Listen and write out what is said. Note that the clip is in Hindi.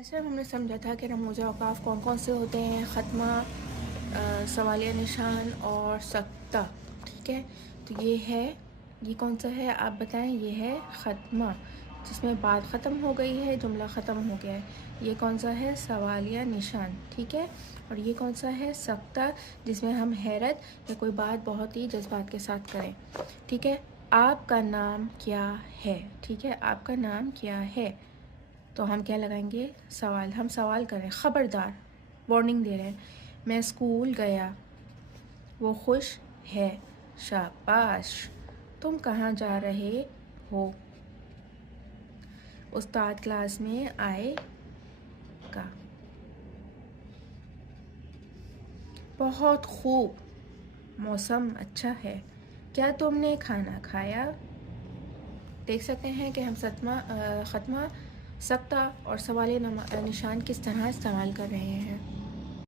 ऐसे हमने समझा था कि रमूज़ औक़ाफ़ कौन कौन से होते हैं, ख़त्मा, सवालिया निशान और सक्ता। ठीक है, तो ये कौन सा है आप बताएं। ये है ख़त्मा, जिसमें बात ख़त्म हो गई है, जुमला ख़त्म हो गया है। ये कौन सा है, सवालिया निशान। ठीक है, और ये कौन सा है, सक्ता, जिसमें हम हैरत या कोई बात बहुत ही जज्बात के साथ करें। ठीक है, आपका नाम क्या है। ठीक है, आपका नाम क्या है, तो हम क्या लगाएंगे, सवाल। हम सवाल कर रहे हैं, ख़बरदार, वार्निंग दे रहे हैं। मैं स्कूल गया, वो खुश है, शाबाश। तुम कहाँ जा रहे हो, उस्ताद क्लास में आएगा। बहुत खूब, मौसम अच्छा है। क्या तुमने खाना खाया। देख सकते हैं कि हम ख़त्मा, सख्ता और सवाल निशान किस तरह इस्तेमाल कर रहे हैं।